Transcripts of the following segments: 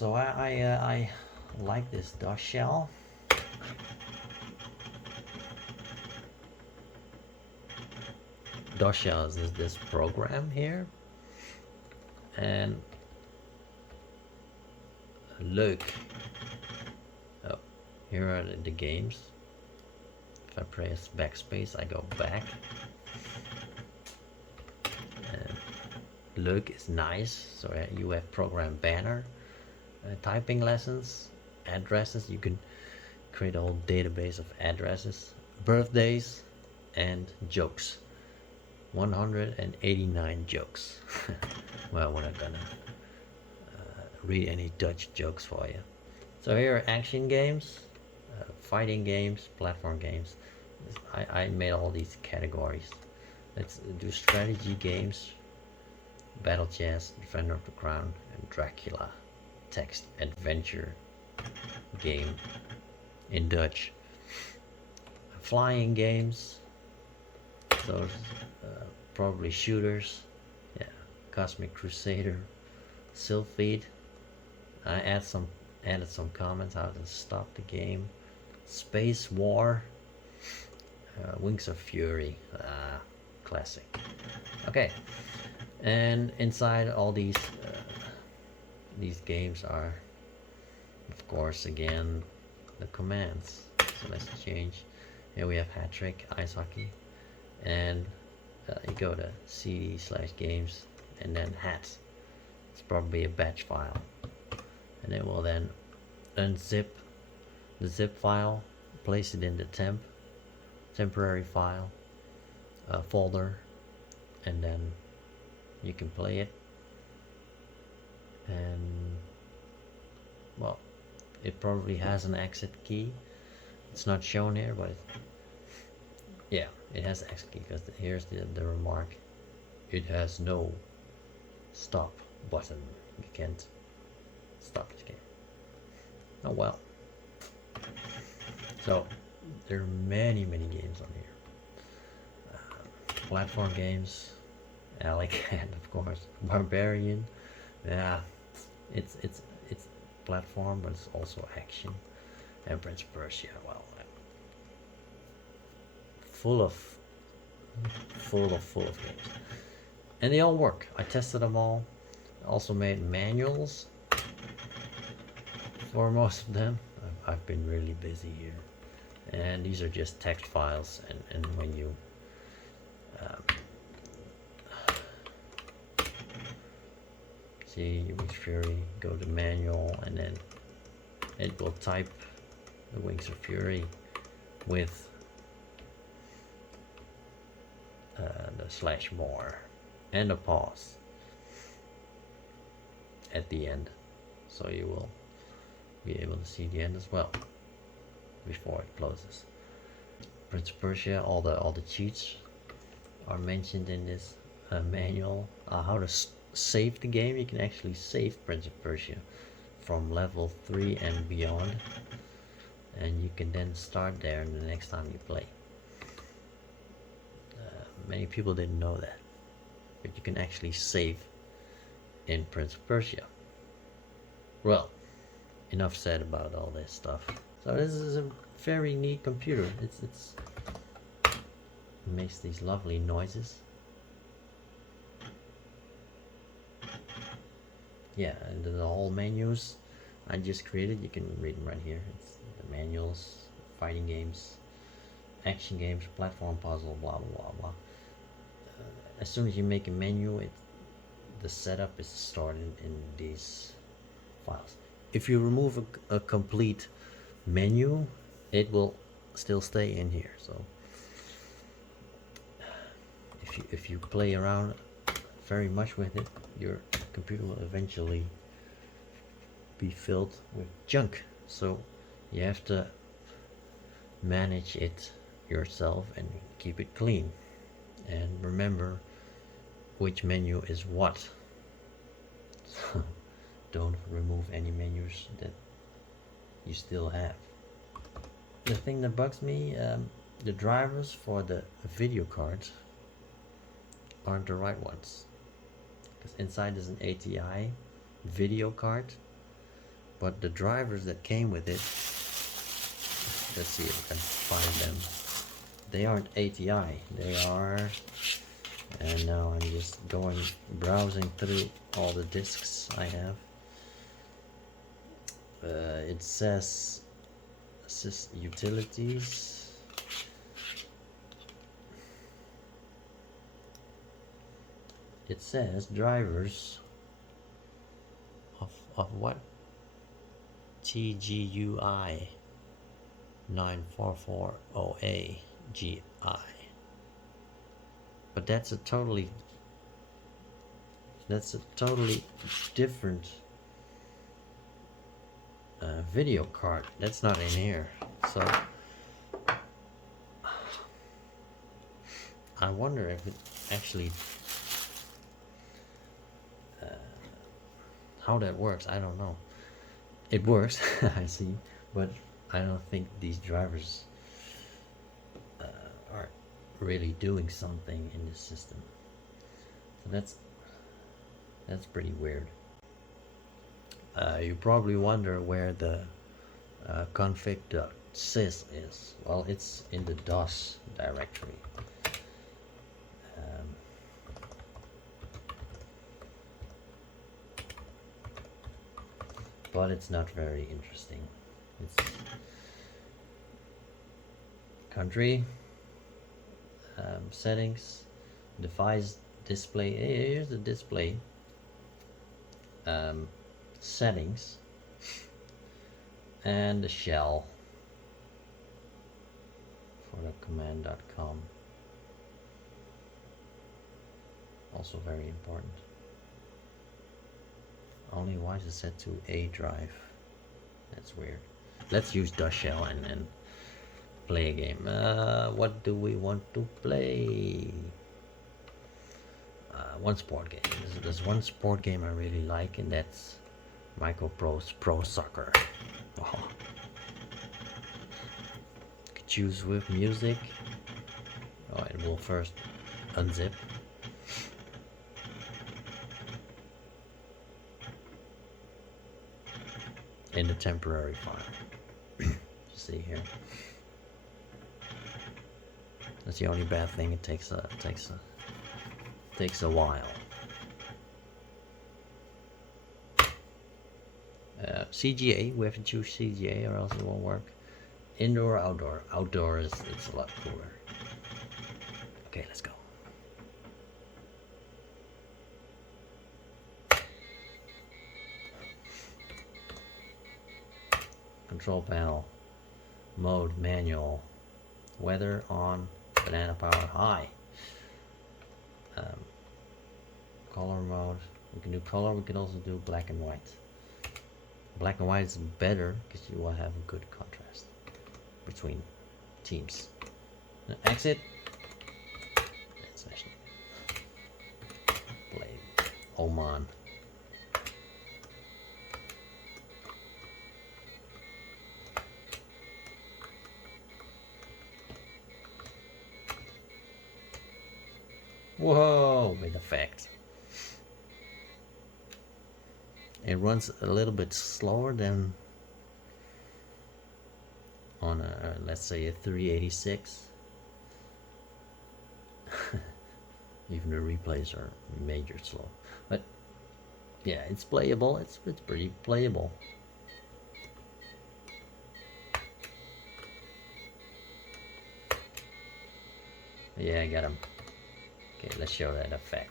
So I like this DOS shell. DOS shell is this program here, and look, oh, here are the games. If I press backspace, I go back. And look is nice. So you have program banner, typing lessons, addresses. You can create a whole database of addresses, birthdays, and jokes. 189 jokes. Well, we're not gonna read any Dutch jokes for you. So here are action games, fighting games, platform games. I made all these categories. Let's do strategy games, battle chess, Defender of the Crown, and Dracula text adventure game in Dutch. Flying games, so probably shooters, yeah, Cosmic Crusader, Sylphid. I added some comments how to stop the game. Space War, Wings of Fury, classic. Okay, and inside all these games are, of course, again the commands. So let's change. Here we have hat trick, ice hockey, and you go to cd/games and then hats. It's probably a batch file, and it will then unzip the zip file, place it in the temporary file folder, and then you can play it. And well, it probably has an exit key. It's not shown here, but yeah, it has an exit key, because here's the remark: it has no stop button. You can't stop the game. Oh well. So there are many games on here. Platform games, Alley Cat, of course, Barbarian. Yeah, it's platform, but it's also action. And Prince of Persia, well, full of games, and they all work. I tested them all. Also made manuals for most of them. I've been really busy here, and these are just text files. And when you see Wings of Fury, go to manual, and then it will type the Wings of Fury with the /more and a pause at the end, so you will be able to see the end as well before it closes. Prince of Persia, all the cheats are mentioned in this manual. How to save the game. You can actually save Prince of Persia from level 3 and beyond, and you can then start there the next time you play. Many people didn't know that, but you can actually save in Prince of Persia. Well, enough said about all this stuff. So this is a very neat computer. It makes these lovely noises. Yeah, and the whole menus I just created, you can read them right here. It's the manuals, fighting games, action games, platform puzzle, blah blah blah. As soon as you make a menu, the setup is stored in these files. If you remove a complete menu, it will still stay in here. So if you play around very much with it, your computer will eventually be filled with junk. So you have to manage it yourself and keep it clean, and remember which menu is what. So don't remove any menus that you still have. The thing that bugs me, the drivers for the video cards aren't the right ones, because inside is an ATI video card, but the drivers that came with it, let's see if we can find them. They aren't ATI, they are, and now I'm just browsing through all the discs I have. It says assist utilities. It says drivers of what? TGUI 9440AGI. But that's a totally different video card. That's not in here. So I wonder if it actually how that works. I don't know. It works, I see, but I don't think these drivers are really doing something in this system. So that's pretty weird. You probably wonder where the config.sys is. Well, it's in the DOS directory. But it's not very interesting. It's country, settings, device display. Here's the display. Settings, and the shell for the command.com. Also very important. Only why is it set to A drive? That's weird. Let's use the shell and then play a game. What do we want to play? One sport game. There's one sport game I really like, and that's Microprose Pro Soccer. Oh. Could choose with music. Oh, it will first unzip. In the temporary file. See here. That's the only bad thing. It takes a while. CGA. We have to choose CGA or else it won't work. Indoor, outdoor. Outdoor it's a lot cooler. Okay, let's go. Control panel, mode, manual, weather on, banana power high, color mode. We can do color. We can also do black and white. Black and white is better because you will have a good contrast between teams. Now, exit. Play Oman. Whoa, with effect. It runs a little bit slower than on a, let's say a 386. Even the replays are major slow. But yeah, it's playable. It's pretty playable. Yeah, I got him. Okay, let's show that effect.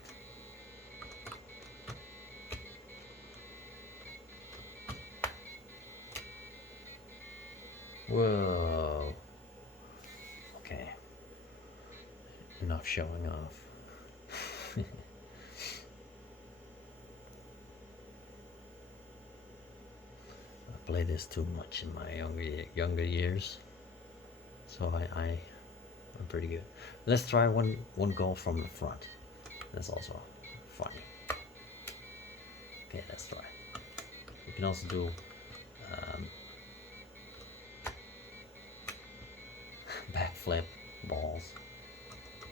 Whoa. Okay. Enough showing off. I played this too much in my younger years, so I'm pretty good. Let's try one goal from the front. That's also funny. Okay, let's try. You can also do backflip balls.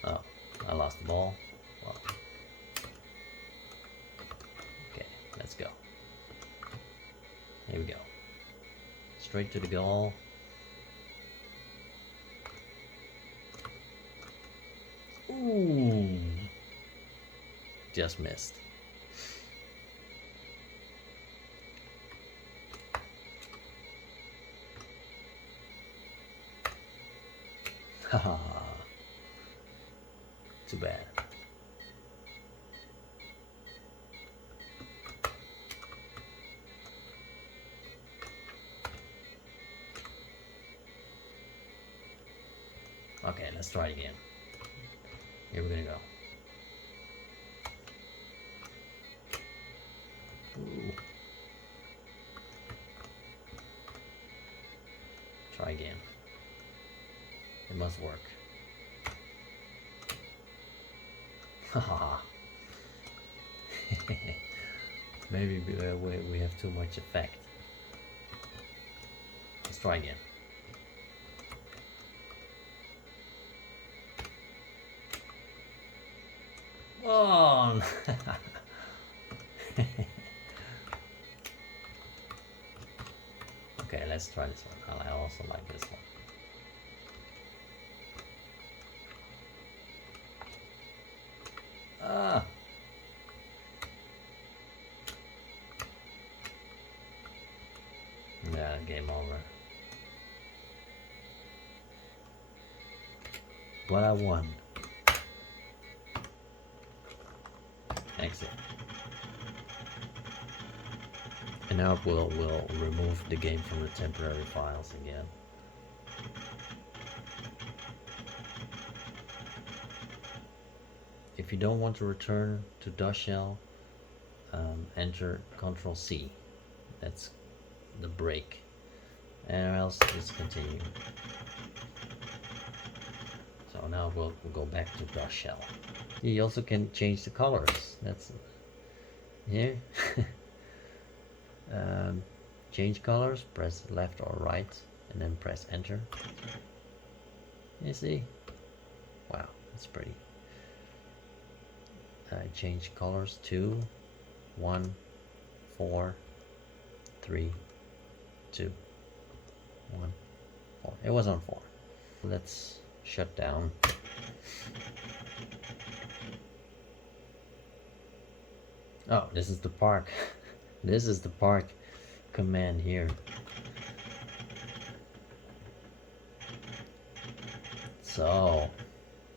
Oh, I lost the ball. Well, okay, let's go. Here we go. Straight to the goal. Ooh. Just missed. Haha. Too bad. Okay, let's try it again. Here we're gonna go. Ooh. Try again. It must work. Haha. Maybe we have too much effect. Let's try again. Oh! Okay, let's try this one. I also like this one. Ah! Yeah, game over. But I won. Exit. And now we'll remove the game from the temporary files again. If you don't want to return to DOS shell, enter Control C. That's the break. And else just continue. So now we'll go back to DOS shell. You also can change the colors. That's here. Change colors, press left or right, and then press enter. You see? Wow, that's pretty. Change colors to 1, 4, 3, 2, 1, 4. It was on 4. Let's shut down. Oh, this is the park. This is the park command here. So,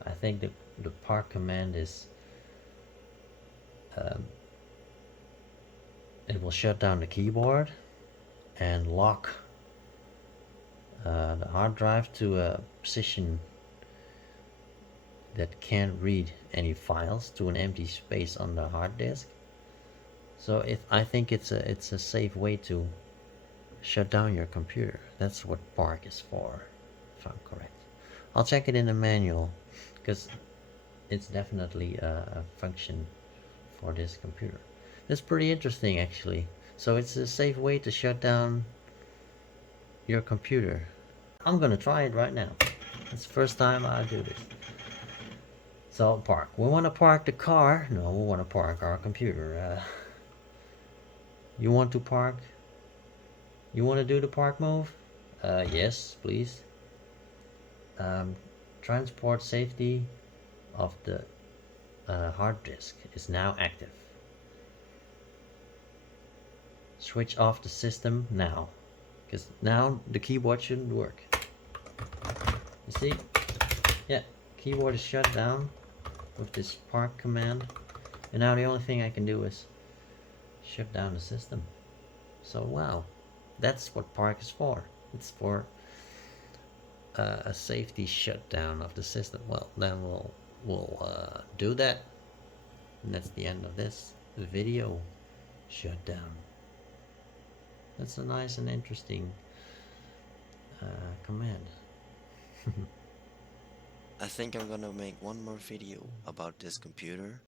I think the park command is it will shut down the keyboard and lock the hard drive to a position that can't read any files, to an empty space on the hard disk. So I think it's a safe way to shut down your computer. That's what Park is for, if I'm correct. I'll check it in the manual, because it's definitely a function for this computer. That's pretty interesting, actually. So it's a safe way to shut down your computer. I'm gonna try it right now. It's the first time I do this. So park. We want to park the car. No, we want to park our computer. You want to park? You want to do the park move? Yes, please. Transport safety of the hard disk is now active. Switch off the system now, because now the keyboard shouldn't work. You see? Yeah, keyboard is shut down with this park command, and now the only thing I can do is shut down the system. So wow, that's what park is for. It's for a safety shutdown of the system. Well, then we'll do that, and that's the end of this video. Shutdown. That's a nice and interesting command. I think I'm gonna make one more video about this computer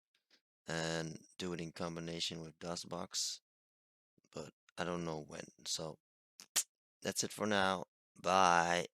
and do it in combination with DOSBox, but I don't know when. So that's it for now. Bye.